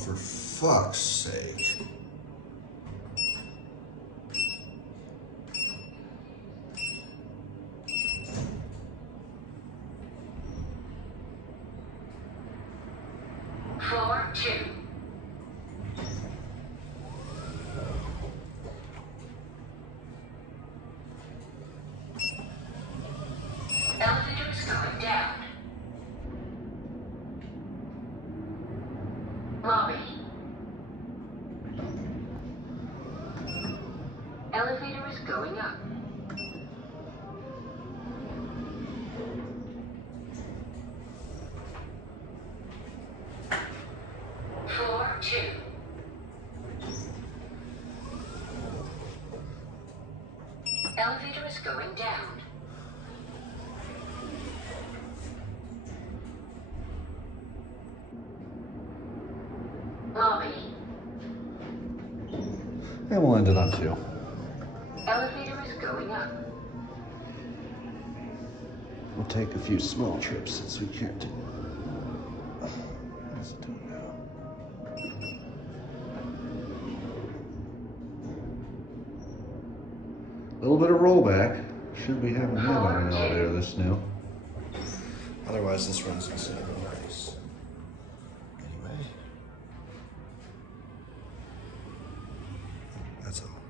for fuck's sake. Floor 2. Elevators going down. Lobby. Elevator is going up. Floor 2. Elevator is going down. Lobby. And we'll end it on 2. Elevator is going up. We'll take a few small trips since we can't do it. What is it doing now? A little bit of rollback. Should we have a hand on an elevator this new? Otherwise, this runs insane. Nice.